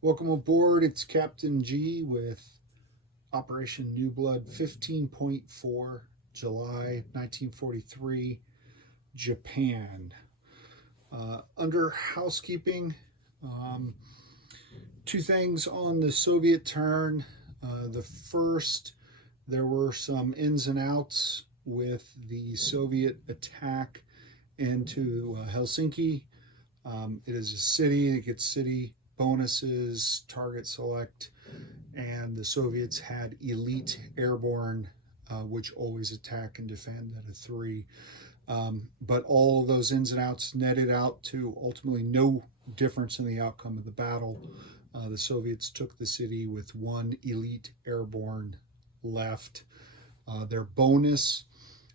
Welcome aboard. It's Captain G with Operation Newblood 15.4, July 1943, Japan. Under housekeeping, um, two things on the Soviet turn. The first, there were some ins and outs with the Soviet attack into Helsinki. It is a city, it gets city bonuses, target select, and the Soviets had elite airborne, which always attack and defend at a 3. But all of those ins and outs netted out to ultimately no difference in the outcome of the battle. The Soviets took the city with 1 elite airborne left. Their bonus,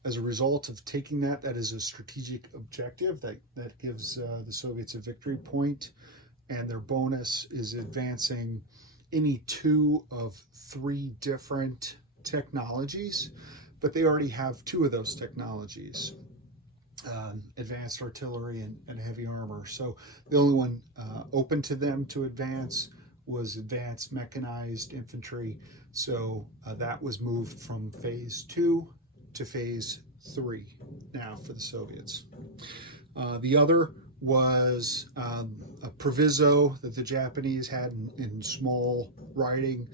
as a result of taking that is a strategic objective that gives the Soviets a victory point, and their bonus is advancing any 2 of 3 different technologies, but they already have 2 of those technologies, advanced artillery and heavy armor. So the only one open to them to advance was advanced mechanized infantry. So that was moved from phase 2 to phase 3 now for the Soviets. The other was a proviso that the Japanese had in small writing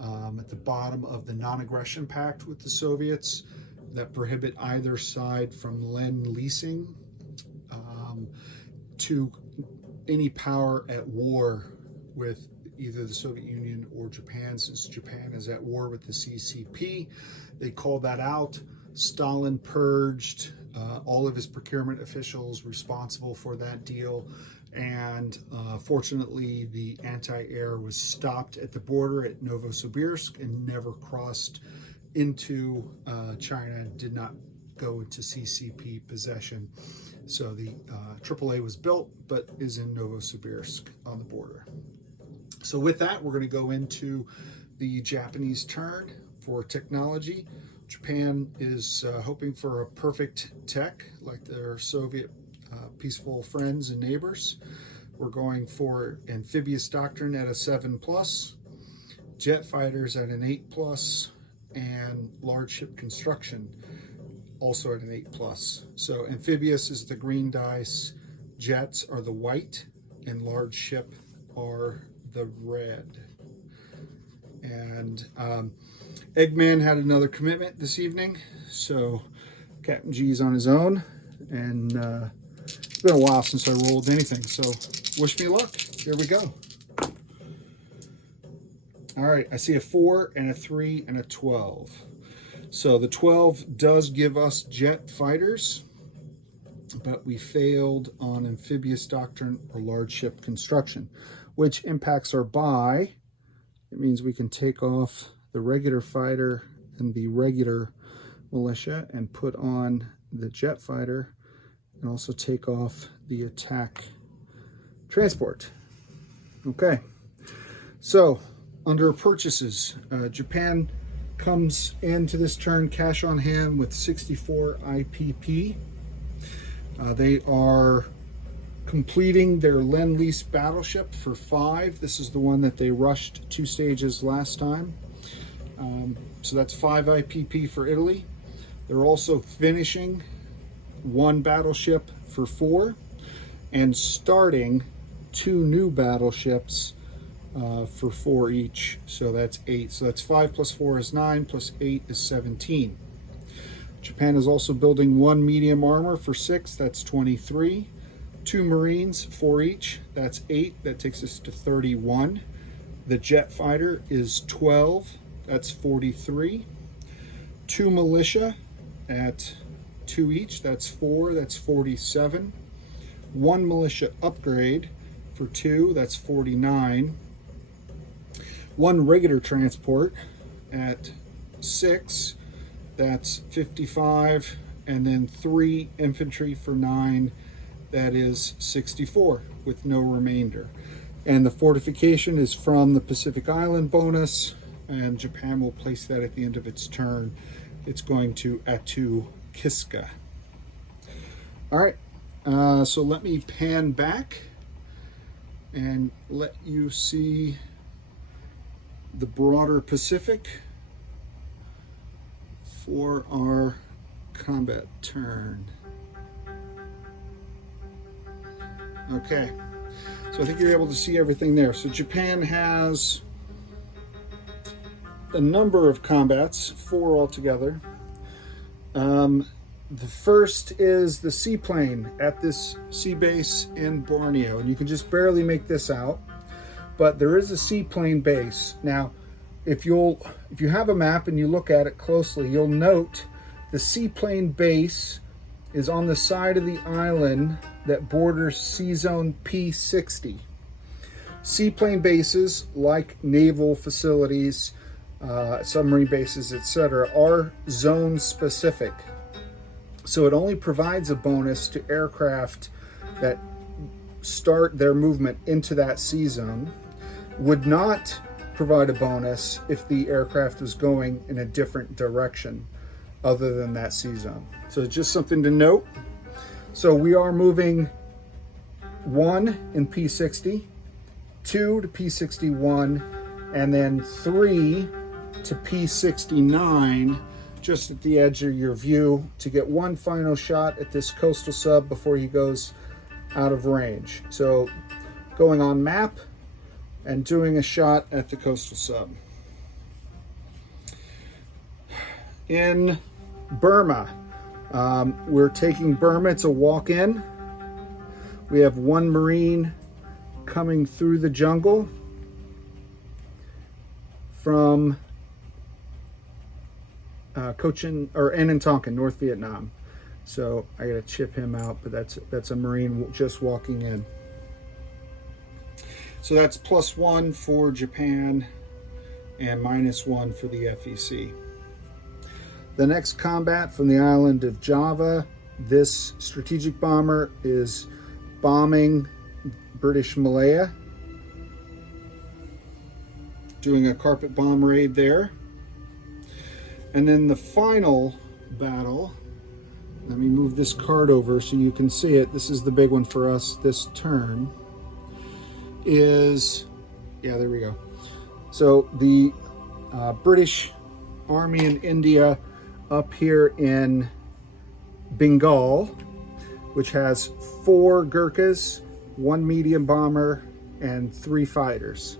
at the bottom of the non-aggression pact with the Soviets that prohibit either side from lend-leasing to any power at war with either the Soviet Union or Japan, since Japan is at war with the CCP. They called that out. Stalin purged all of his procurement officials responsible for that deal, and fortunately the anti-air was stopped at the border at Novosibirsk and never crossed into China and did not go into CCP possession. So the AAA was built but is in Novosibirsk on the border. So with that, we're going to go into the Japanese turn for technology. Japan is hoping for a perfect tech like their Soviet peaceful friends and neighbors. We're going for amphibious doctrine at a 7+, jet fighters at an 8+, and large ship construction also at an 8+. So amphibious is the green dice, jets are the white, and large ship are the red. And Eggman had another commitment this evening, so Captain G's on his own, and it's been a while since I rolled anything, so wish me luck. Here we go. All right, I see a 4 and a 3 and a 12. So the 12 does give us jet fighters, but we failed on amphibious doctrine or large ship construction, which impacts our buy. It means we can take off the regular fighter and the regular militia and put on the jet fighter, and also take off the attack transport. Okay, so under purchases, Japan comes into this turn cash on hand with 64 IPP. They are completing their Lend-Lease battleship for 5. This is the one that they rushed 2 stages last time. So that's 5 IPP for Italy. They're also finishing 1 battleship for 4 and starting 2 new battleships for 4 each. So that's 8. So that's 5 plus 4 is 9 plus 8 is 17. Japan is also building 1 medium armor for 6. That's 23. 2 Marines, 4 each. That's 8. That takes us to 31. The jet fighter is 12. That's 43. 2 militia at 2 each. That's 4. That's 47. 1 militia upgrade for 2. That's 49. 1 regular transport at 6. That's 55. And then 3 infantry for 9. That is 64 with no remainder. And the fortification is from the Pacific Island bonus, and Japan will place that at the end of its turn. It's going to Atu Kiska. All right, so let me pan back and let you see the broader Pacific for our combat turn. Okay, so I think you're able to see everything there. So Japan has a number of combats, 4 altogether. The first is the seaplane at this sea base in Borneo, and you can just barely make this out, but there is a seaplane base. Now, if you have a map and you look at it closely, you'll note the seaplane base is on the side of the island that borders Sea Zone P60. Seaplane bases, like naval facilities, submarine bases, etc., are zone specific. So it only provides a bonus to aircraft that start their movement into that sea zone. Would not provide a bonus if the aircraft was going in a different direction other than that sea zone. So just something to note. So we are moving 1 in P60, 2 to P61, and then 3 to P69, just at the edge of your view, to get one final shot at this coastal sub before he goes out of range. So going on map and doing a shot at the coastal sub. In Burma, we're taking Burma. It's a walk-in. We have 1 Marine coming through the jungle from Cochin or An Tonkin, North Vietnam. So I gotta chip him out, but that's a Marine just walking in. So that's +1 for Japan and -1 for the FEC. The next combat from the island of Java, this strategic bomber is bombing British Malaya, doing a carpet bomb raid there. And then the final battle, let me move this card over so you can see it. This is the big one for us this turn. Is, yeah, there we go. So the British Army in India up here in Bengal, which has 4 Gurkhas, 1 medium bomber, and 3 fighters.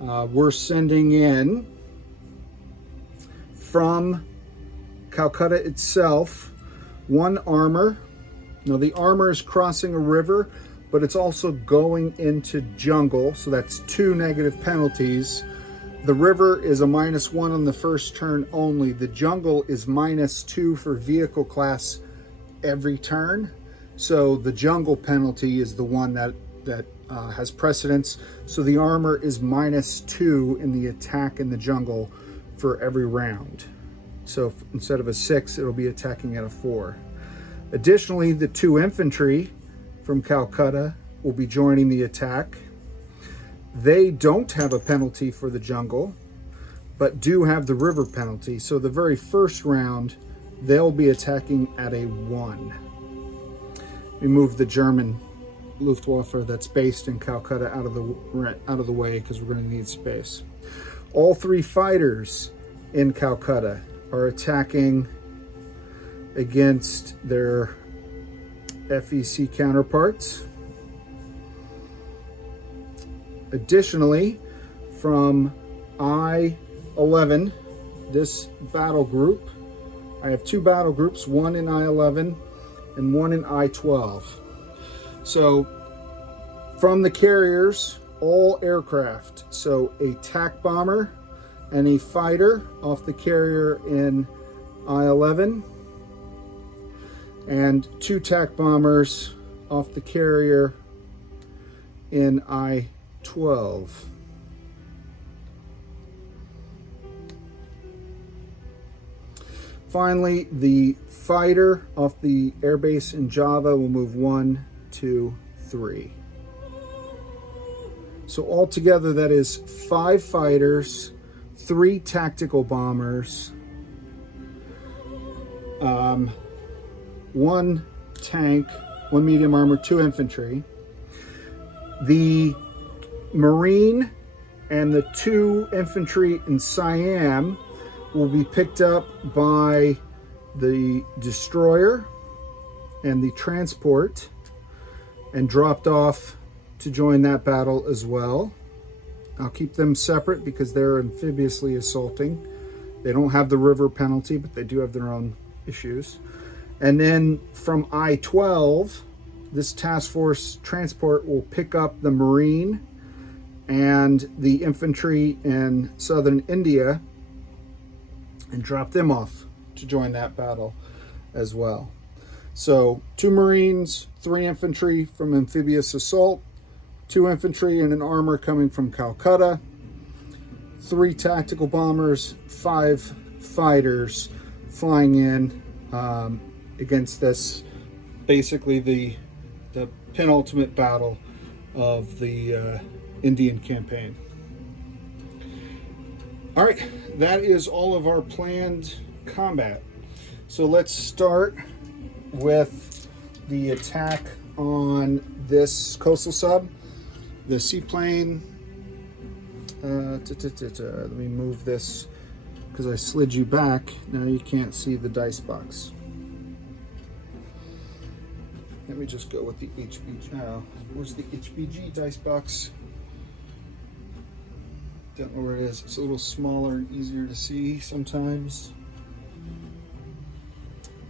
We're sending in from Calcutta itself 1 armor. Now the armor is crossing a river, but it's also going into jungle, so that's 2 negative penalties. The river is a -1 on the first turn only. The jungle is -2 for vehicle class every turn. So the jungle penalty is the one that has precedence. So the armor is -2 in the attack in the jungle for every round. So instead of a 6, it'll be attacking at a 4. Additionally, the 2 infantry from Calcutta will be joining the attack. They don't have a penalty for the jungle, but do have the river penalty. So the very first round, they'll be attacking at a 1. We move the German Luftwaffe that's based in Calcutta out of the way because we're going to need space. All 3 fighters in Calcutta are attacking against their FEC counterparts. Additionally, from I-11, this battle group, I have 2 battle groups, 1 in I-11 and 1 in I-12. So from the carriers, all aircraft, so a TAC bomber and a fighter off the carrier in I-11, and 2 TAC bombers off the carrier in I-12. Finally, the fighter off the airbase in Java will move 1, 2, 3. So altogether, that is 5 fighters, 3 tactical bombers, 1 tank, 1 medium armor, 2 infantry. The Marine and the 2 infantry in Siam will be picked up by the destroyer and the transport and dropped off to join that battle as well. I'll keep them separate because they're amphibiously assaulting. They don't have the river penalty, but they do have their own issues. And then from I-12, this task force transport will pick up the Marine and the infantry in southern India and drop them off to join that battle as well. So 2 Marines, 3 infantry from amphibious assault, 2 infantry and an armor coming from Calcutta, 3 tactical bombers, 5 fighters flying in against this, basically the penultimate battle of the Indian campaign. All right, that is all of our planned combat. So let's start with the attack on this coastal sub. The seaplane, let me move this because I slid you back. Now you can't see the dice box. Let me just go with the HBG. Where's the HBG dice box? Don't know where it is. It's a little smaller and easier to see sometimes.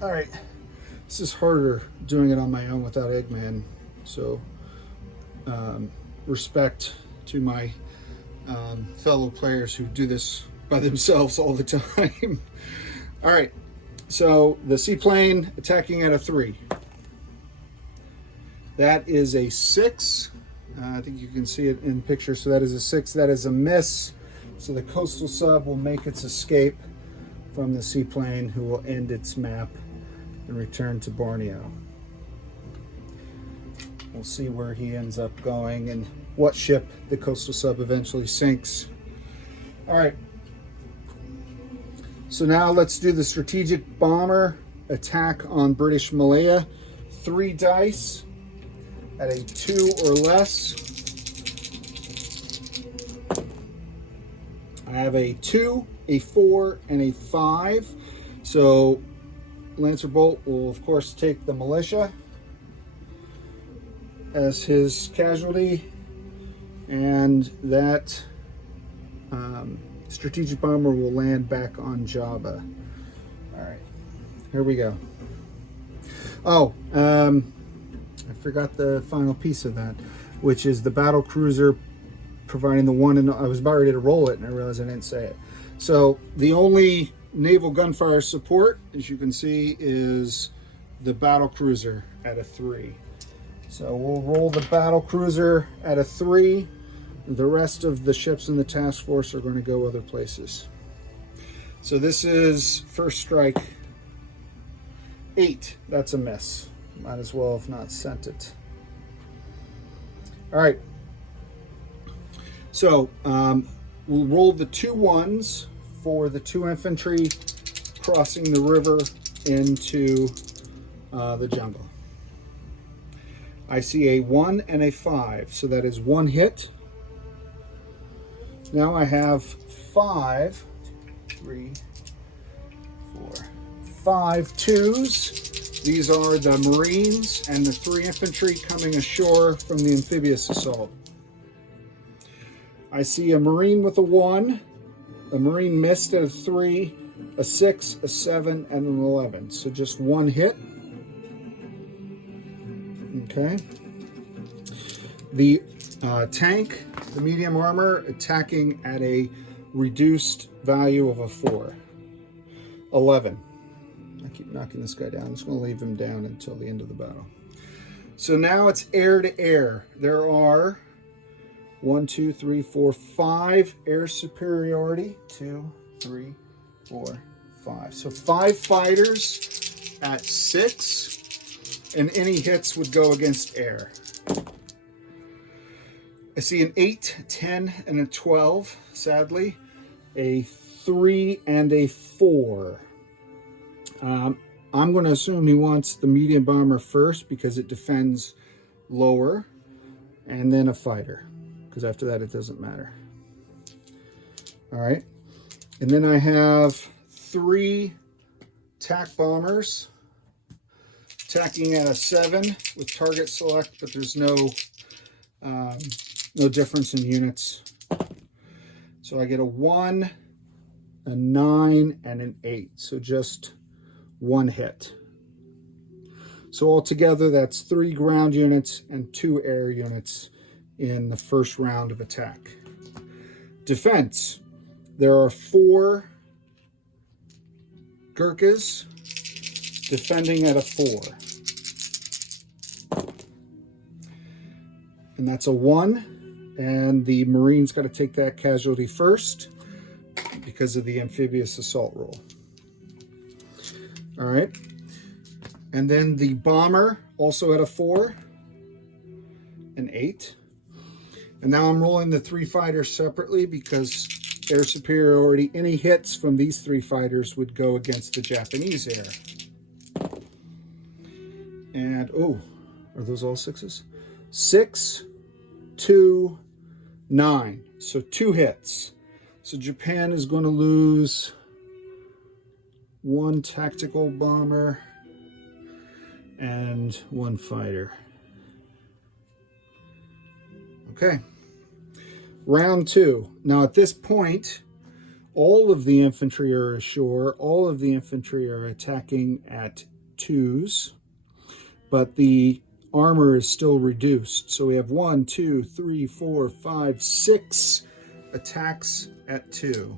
All right, this is harder doing it on my own without Eggman. So respect to my fellow players who do this by themselves all the time. All right, so the seaplane attacking at a 3. That is a 6. I think you can see it in picture. So that is a 6. That is a miss. So the coastal sub will make its escape from the seaplane, who will end its map and return to Borneo. We'll see where he ends up going and what ship the coastal sub eventually sinks. All right. So now let's do the strategic bomber attack on British Malaya. 3 dice at a 2 or less. I have a 2, a 4, and a 5. So Lancer Bolt will of course take the militia as his casualty, and that strategic bomber will land back on Java. All right, here we go. Oh, I forgot the final piece of that, which is the battle cruiser providing the 1 and I was about ready to roll it and I realized I didn't say it. So the only naval gunfire support, as you can see, is the battle cruiser at a 3. So we'll roll the battle cruiser at a 3. The rest of the ships in the task force are going to go other places. So this is first strike 8. That's a miss. Might as well have not sent it. All right. So we'll roll the 2 1s for the 2 infantry crossing the river into the jungle. I see a 1 and a 5, so that is 1 hit. Now I have 5, 3, 4, 5 2s. These are the Marines and the 3 infantry coming ashore from the amphibious assault. I see a Marine with a 1, a Marine missed at a 3, a 6, a 7, and an 11. So just 1 hit. Okay. The tank, the medium armor, attacking at a reduced value of a 4. 11. I keep knocking this guy down. I'm just going to leave him down until the end of the battle. So now it's air to air. There are 1, 2, 3, 4, 5 air superiority. 2, 3, 4, 5. So 5 fighters at 6, and any hits would go against air. I see an 8, 10, and a 12, sadly. A 3 and a 4. I'm going to assume he wants the medium bomber first because it defends lower, and then a fighter. because after that it doesn't matter. All right, and then I have 3 tack bombers tacking at a 7 with target select, but there's no difference in units. So I get a 1, a 9, and an 8. So just 1 hit. So altogether, that's 3 ground units and 2 air units in the first round of attack. Defense. There are 4 Gurkhas defending at a 4. And that's a 1. And the Marine's got to take that casualty first because of the amphibious assault roll. All right. And then the bomber also at a 4, an 8. And now I'm rolling the 3 fighters separately because air superiority, any hits from these 3 fighters would go against the Japanese air. And, oh, are those all 6s? 6, 2, 9. So 2 hits. So Japan is going to lose 1 tactical bomber and 1 fighter. Okay. Round 2. Now at this point, all of the infantry are ashore. All of the infantry are attacking at 2s, but the armor is still reduced. So we have 1, 2, 3, 4, 5, 6 attacks at 2.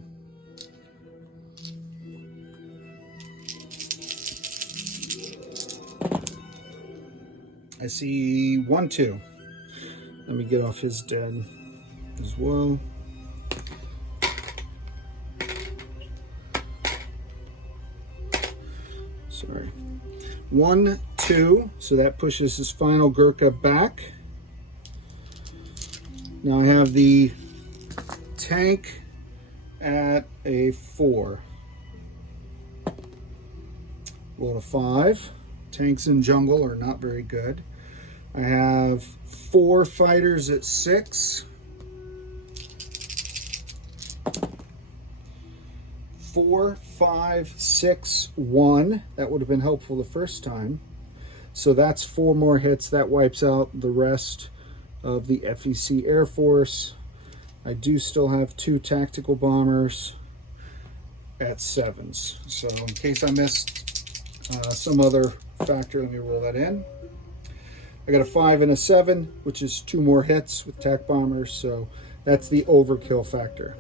I see 1, 2. Let me get off his dead as well. Sorry. 1, 2. So that pushes his final Gurkha back. Now I have the tank at a 4. Roll a 5. Tanks in jungle are not very good. I have 4 fighters at 6. 4, 5, 6, 1. That would have been helpful the first time. So that's 4 more hits. That wipes out the rest of the FEC Air Force. I do still have 2 tactical bombers at 7s. So in case I missed some other factor, let me roll that in. I got a 5 and a 7, which is 2 more hits with tac bombers. So that's the overkill factor.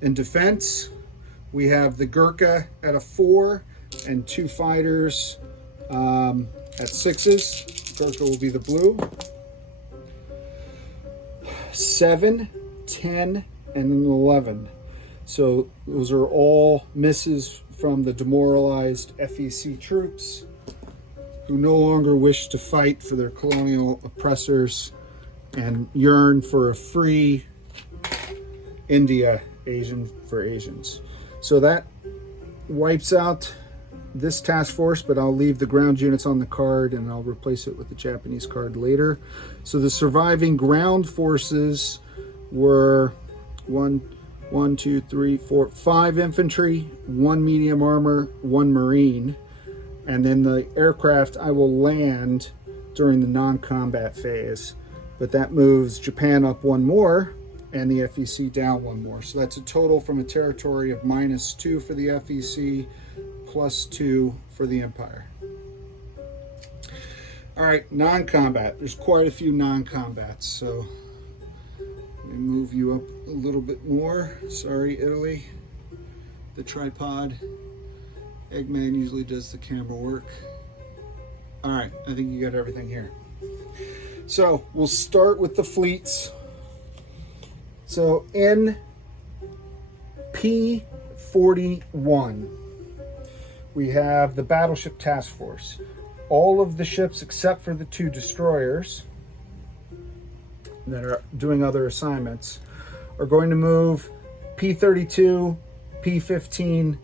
In defense, we have the Gurkha at a 4 and 2 fighters at 6s. Gurkha will be the blue. 7, 10, and an 11. So those are all misses from the demoralized FEC troops who no longer wish to fight for their colonial oppressors and yearn for a free India, Asian for Asians. So that wipes out this task force, but I'll leave the ground units on the card and I'll replace it with the Japanese card later. So the surviving ground forces were 5 infantry, 1 medium armor, 1 marine, and then the aircraft I will land during the non-combat phase. But that moves Japan up 1 more and the FEC down 1 more. So that's a total from a territory of -2 for the FEC, +2 for the Empire. All right, non-combat. There's quite a few non-combats, so let me move you up a little bit more. Sorry, Italy. The tripod. Eggman usually does the camera work. All right, I think you got everything here. So we'll start with the fleets. So in P41, we have the Battleship Task Force. All of the ships except for the 2 destroyers that are doing other assignments are going to move P32, P15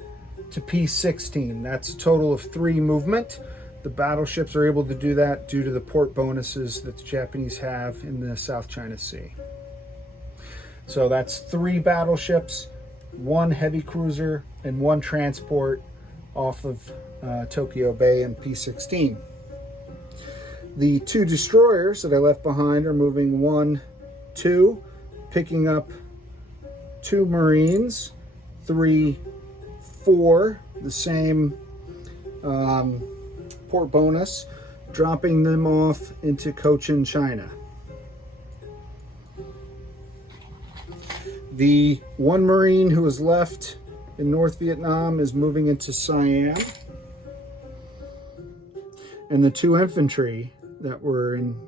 to P16. That's a total of 3 movement. The battleships are able to do that due to the port bonuses that the Japanese have in the South China Sea. So that's 3 battleships, 1 heavy cruiser, and 1 transport off of Tokyo Bay and P-16. The 2 destroyers that I left behind are moving 1, 2, picking up 2 Marines, 3, 4, the same port bonus, dropping them off into Cochin, China. The 1 Marine who was left in North Vietnam is moving into Siam. And the 2 infantry that were in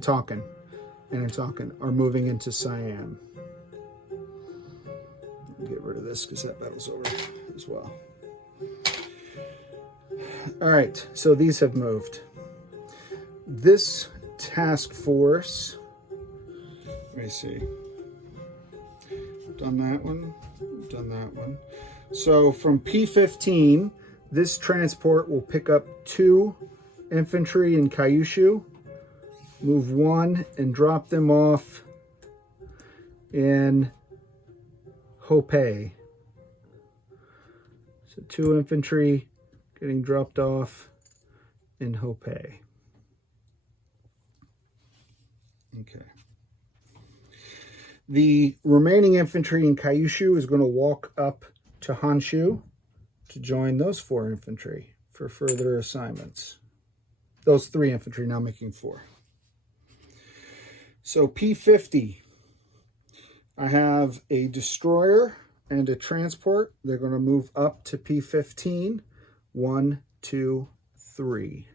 Tonkin are moving into Siam. Get rid of this because that battle's over as well. All right, so these have moved. This task force, let me see. Done that one, done that one. So from P-15, this transport will pick up 2 infantry in Kyushu, move 1 and drop them off in Hopei. So 2 infantry getting dropped off in Hopei. Okay. The remaining infantry in Kyushu is going to walk up to Honshu to join those 4 infantry for further assignments. Those 3 infantry now making 4. So P-50, I have a destroyer and a transport. They're going to move up to P-15. 1, 2, 3.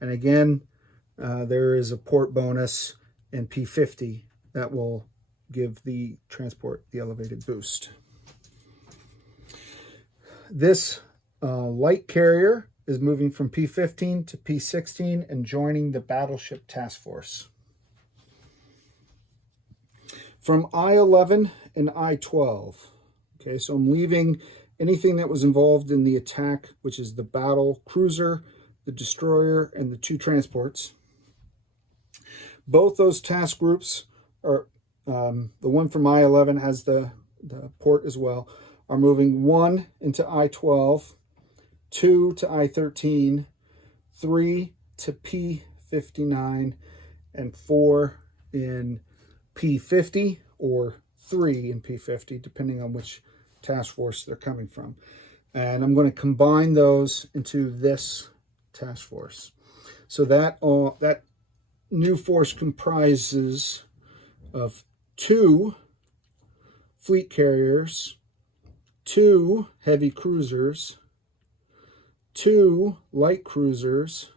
And again, there is a port bonus in P-50 that will give the transport the elevated boost. This light carrier is moving from P-15 to P-16 and joining the battleship task force. From I-11 and I-12. Okay, so I'm leaving anything that was involved in the attack, which is the battle cruiser, the destroyer, and the 2 transports. Both those task groups are, the one from I-11 has the port as well, are moving 1 into I-12, 2 to I-13, 3 to P-59, and 4 in P-50, or 3 in P-50, depending on which task force they're coming from. And I'm going to combine those into this task force. So that new force comprises of 2 fleet carriers, 2 heavy cruisers, 2 light cruisers,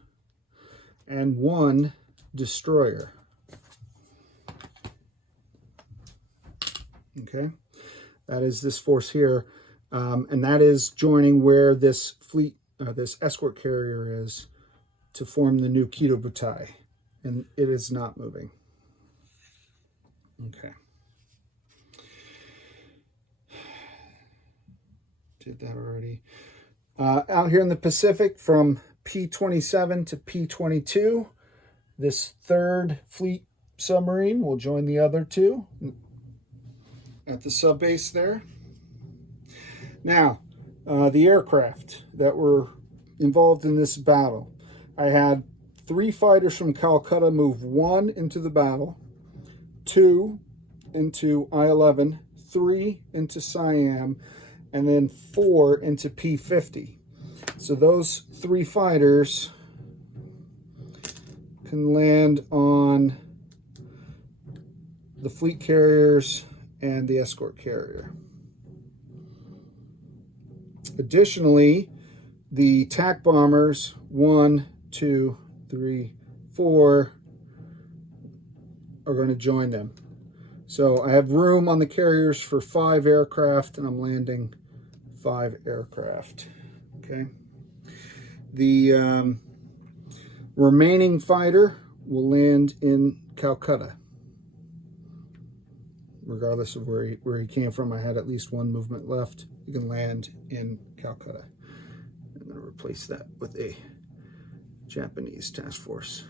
and 1 destroyer. Okay, that is this force here, and that is joining where this fleet, this escort carrier is, to form the new Kido Butai, and it is not moving. Okay. Did that already. Out here in the Pacific, from P-27 to P-22, this 3rd fleet submarine will join the other 2 at the subbase there. Now, the aircraft that were involved in this battle. I had 3 fighters from Calcutta move 1 into the battle, 2 into I-11, 3 into Siam, and then 4 into P-50. So those 3 fighters can land on the fleet carriers and the escort carrier. Additionally, the attack bombers, 1, 2, 3, 4, are going to join them. So I have room on the carriers for 5 aircraft, and I'm landing 5 aircraft. Okay. The remaining fighter will land in Calcutta. Regardless of where he came from, I had at least 1 movement left. You can land in Calcutta. I'm going to replace that with a Japanese task force.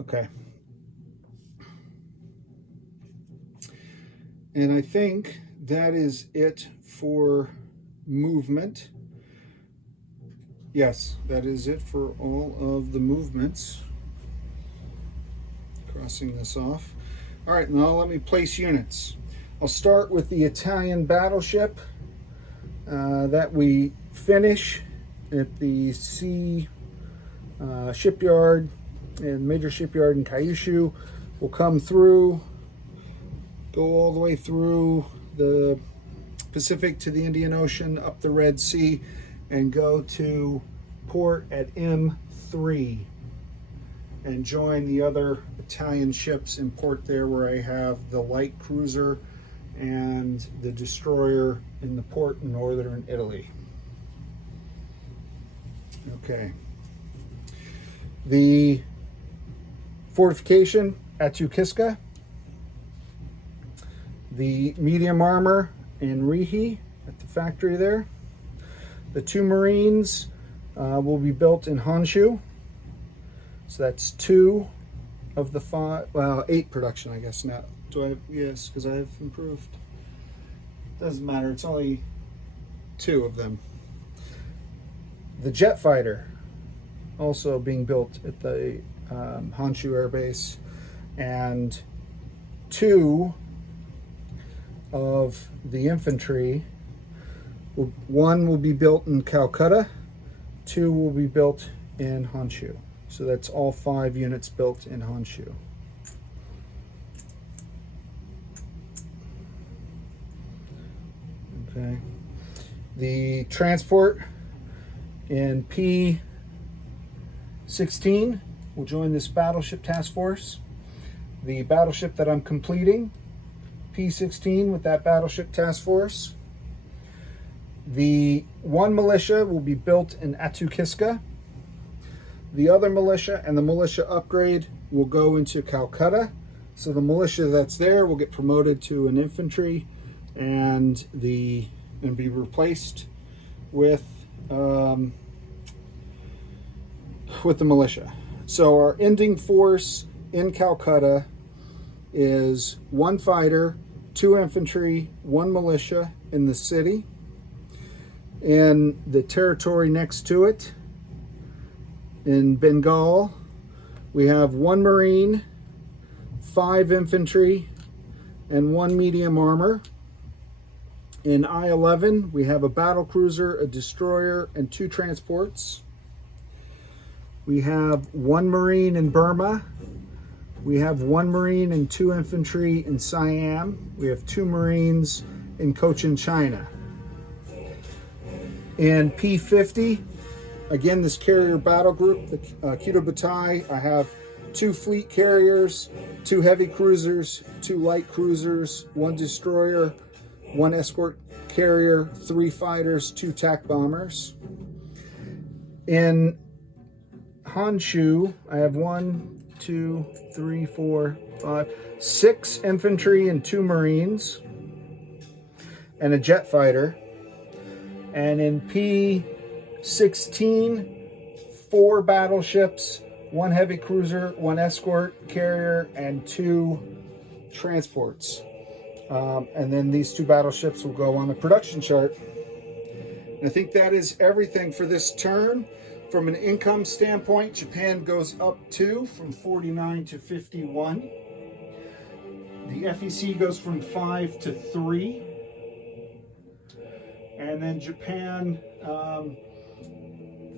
Okay. And I think that is it for movement. Yes, that is it for all of the movements. Crossing this off. All right, now let me place units. I'll start with the Italian battleship that we finish at the sea shipyard and major shipyard in Kyushu. We'll come through, go all the way through the Pacific to the Indian Ocean, up the Red Sea, and go to port at M3 and join the other Italian ships in port there, where I have the light cruiser and the destroyer in the port in northern Italy. Okay. The fortification at Ukiska, the medium armor in Rihi at the factory there. The 2 Marines will be built in Honshu. So that's 2 of the 5, well, 8 production, I guess now. Do I have, yes, because I have improved. Doesn't matter, it's only 2 of them. The jet fighter, also being built at the Honshu Air Base, and 2 of the infantry. 1 will be built in Calcutta, 2 will be built in Honshu. So that's all 5 units built in Honshu. Okay. The transport in P16 will join this battleship task force. The battleship that I'm completing, P16 with that battleship task force. The 1 militia will be built in Atukiska. The other militia and the militia upgrade will go into Calcutta. So the militia that's there will get promoted to an infantry and be replaced with the militia. So our ending force in Calcutta is 1 fighter, 2 infantry, 1 militia in the city. In the territory next to it, in Bengal, we have 1 Marine, 5 infantry, and 1 medium armor. In I-11, we have a battle cruiser, a destroyer, and 2 transports. We have 1 Marine in Burma. We have 1 Marine and 2 infantry in Siam. We have 2 Marines in Cochin, China. In P50, again, this carrier battle group, the Kido Butai, I have 2 fleet carriers, 2 heavy cruisers, 2 light cruisers, 1 destroyer, 1 escort carrier, 3 fighters, 2 attack bombers. In Honshu, I have 1, 2, 3, 4, 5, 6 infantry and 2 Marines, and a jet fighter. And in P16, 4 battleships, 1 heavy cruiser, 1 escort carrier, and 2 transports. And then these 2 battleships will go on the production chart. And I think that is everything for this turn. From an income standpoint, Japan goes up 2 from 49 to 51. The FEC goes from 5 to 3. And then Japan,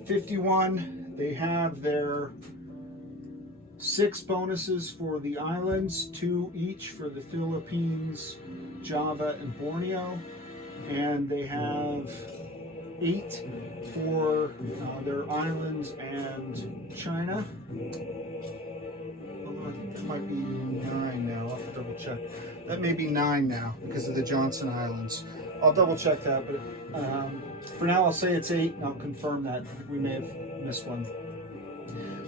51, they have their 6 bonuses for the islands, 2 each for the Philippines, Java, and Borneo. And they have 8 for their islands and China. Although I think it might be 9 now. I'll have to double check. That may be 9 now because of the Johnson Islands. I'll double check that, but for now I'll say it's 8, and I'll confirm that. We may have missed one.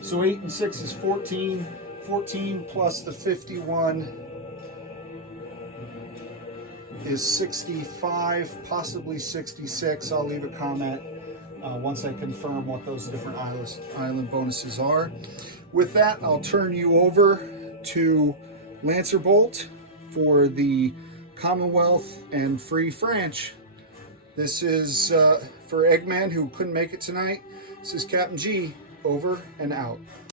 So 8 and 6 is 14. 14 plus the 51 is 65, possibly 66. I'll leave a comment once I confirm what those different island bonuses are. With that, I'll turn you over to Lancer Bolt for the Commonwealth and Free French. This is for Eggman, who couldn't make it tonight. This is Captain G, over and out.